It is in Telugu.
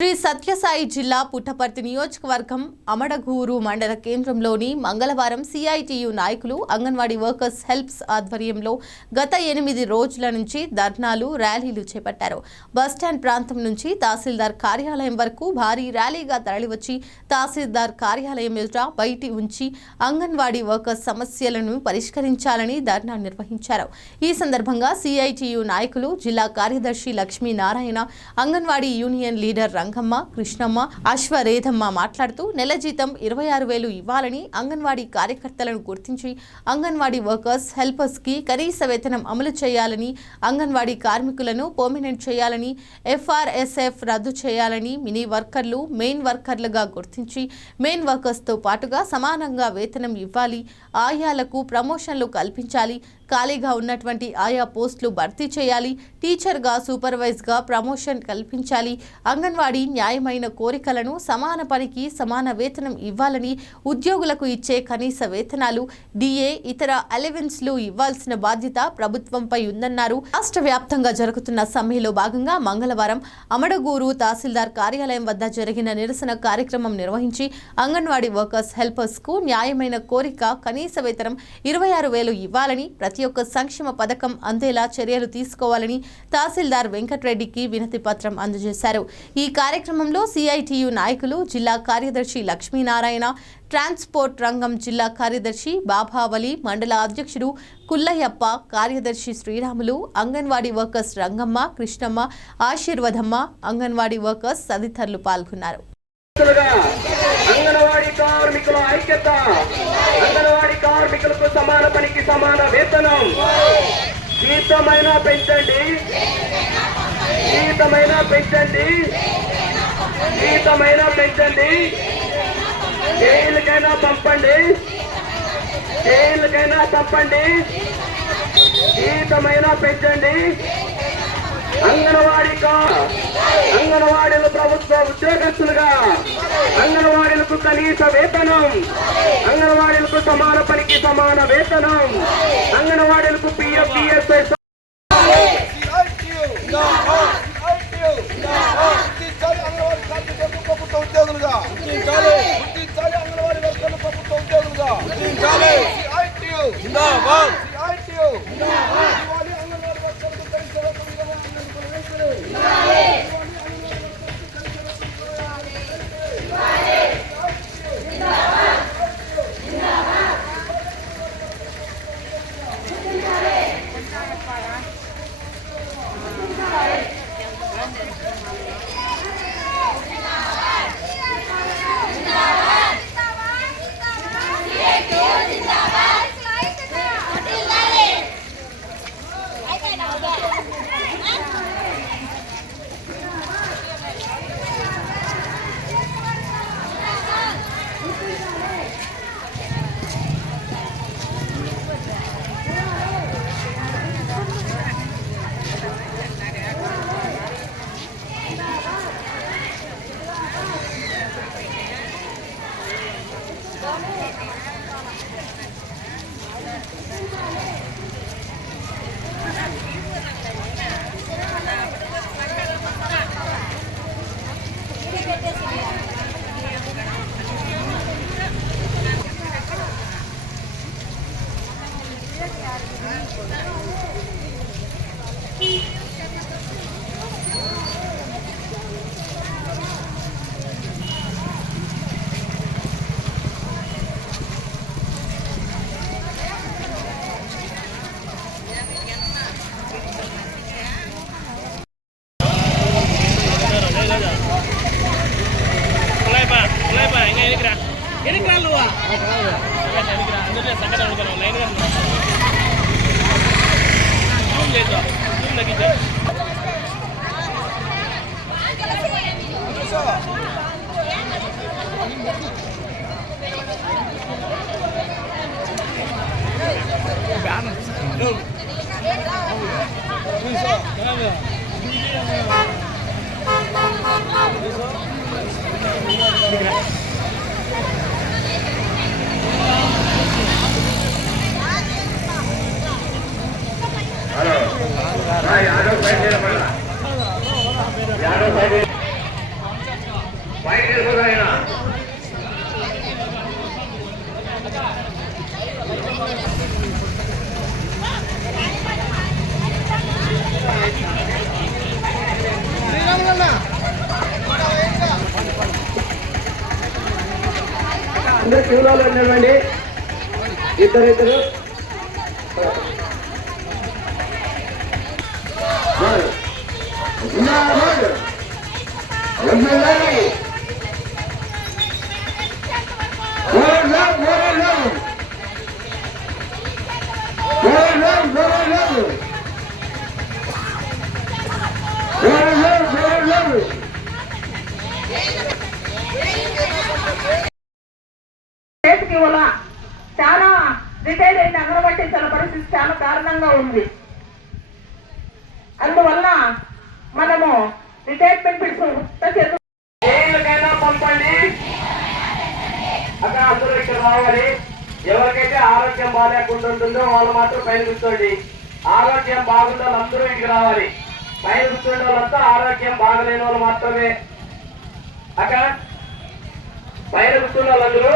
శ్రీ సత్యసాయి జిల్లా పుట్టపర్తి నియోజకవర్గం అమడగూరు మండల కేంద్రంలోని మంగళవారం సిఐటియు నాయకులు అంగన్వాడీ వర్కర్స్ హెల్ప్స్ ఆధ్వర్యంలో గత 8 రోజుల నుంచి ధర్నాలు ర్యాలీలు చేపట్టారు. బస్టాండ్ ప్రాంతం నుంచి తహసీల్దార్ కార్యాలయం వరకు భారీ ర్యాలీగా తరలివచ్చి తహసీల్దార్ కార్యాలయం ఎదుట బయటి ఉంచి అంగన్వాడీ వర్కర్స్ సమస్యలను పరిష్కరించాలని ధర్నా నిర్వహించారు. ఈ సందర్భంగా సిఐటియు నాయకులు జిల్లా కార్యదర్శి లక్ష్మీనారాయణ, అంగన్వాడీ యూనియన్ లీడర్ రంగమ్మ, కృష్ణమ్మ, అశ్వరేధమ్మ మాట్లాడుతూ నెల జీతం 26,000 ఇవ్వాలని, అంగన్వాడీ కార్యకర్తలను గుర్తించి అంగన్వాడీ వర్కర్స్ హెల్పర్స్ కి కనీస వేతనం అమలు చేయాలని, అంగన్వాడీ కార్మికులను పర్మనెంట్ చేయాలని, FRSF రద్దు చేయాలని, మినీ వర్కర్లు మెయిన్ వర్కర్లుగా గుర్తించి మెయిన్ వర్కర్స్ తో పాటుగా సమానంగా వేతనం ఇవ్వాలి, ఆయాలకు ప్రమోషన్లు కల్పించాలి, ఖాళీగా ఉన్నటువంటి ఆయా పోస్టులు భర్తీ చేయాలి, టీచర్గా సూపర్వైజర్గా ప్రమోషన్ కల్పించాలి, అంగన్వాడీ న్యాయమైన కోరికలను సమాన పనికి సమాన వేతనం ఇవ్వాలని, ఉద్యోగులకు ఇచ్చే కనీస వేతనాలు, డిఏ, ఇతర అలవెన్స్లు ఇవ్వాల్సిన బాధ్యత ప్రభుత్వంపై ఉందన్నారు. రాష్ట్ర వ్యాప్తంగా జరుగుతున్న సమ్మెలో భాగంగా మంగళవారం అమడగూరు తహసీల్దార్ కార్యాలయం వద్ద జరిగిన నిరసన కార్యక్రమం నిర్వహించి అంగన్వాడీ వర్కర్స్ హెల్పర్స్ కు న్యాయమైన కోరిక కనీస వేతనం 26,000 ఇవ్వాలని, ప్రతి ఒక్క సంక్షేమ పథకం అందేలా చర్యలు తీసుకోవాలని తహసీల్దార్ వెంకటరెడ్డికి వినతి పత్రం అందజేశారు. ఈ కార్యక్రమంలో సిఐటియు నాయకులు, జిల్లా కార్యదర్శి లక్ష్మీనారాయణ, ట్రాన్స్పోర్ట్ రంగం జిల్లా కార్యదర్శి బాబావలి, మండల అధ్యక్షుడు కుల్లయ్యప్ప, కార్యదర్శి శ్రీరాములు, అంగన్వాడీ వర్కర్స్ రంగమ్మ, కృష్ణమ్మ, ఆశీర్వదమ్మ, అంగన్వాడీ వర్కర్స్ తదితరులు పాల్గొన్నారు. అంగన్వాడీ కార్మికుల ఐక్యత, అంగన్వాడీ కార్మికులకు సమాన పనికి సమాన వేతనం, జీతమైనా పెంచండి, జీతమైనా పెంచండి, జీతమైనా పెంచండి, జైలుకైనా పంపండి, జైలుకైనా పంపండి, జీతమైనా పెంచండి. అంగన్వాడీలు ప్రభుత్వ ఉద్యోగస్తులుగా అంగన్వాడీలకు కనీస వేతనం, అంగన్వాడీలకు సమాన పనికి సమాన వేతనం, అంగన్వాడీలకు PF, PSI यादव साइड పైకి తీసుకురాయన అందరు క్యూలో ఉండండి. ఇద్దరు వల్ల చాలా రిటైర్ అయిన అంగన్వాడీ పరిస్థితి చాలా దారుణంగా ఉంది. అందువల్ల మనము రిటైర్మెంట్ ఏళ్ళకైనా పంపండి. అక్కడ అందరూ ఇక్కడ రావాలి. ఎవరికైతే ఆరోగ్యం బాగాలేకుండా ఉంటుందో వాళ్ళు మాత్రం పైన కూర్చోండి. ఆరోగ్యం బాగుండే వాళ్ళు అందరూ ఇక్కడికి రావాలి. పైన కూర్చుండే వాళ్ళంతా ఆరోగ్యం బాగలేని వాళ్ళు మాత్రమే. అక్కడ పైన కూర్చున్న వాళ్ళందరూ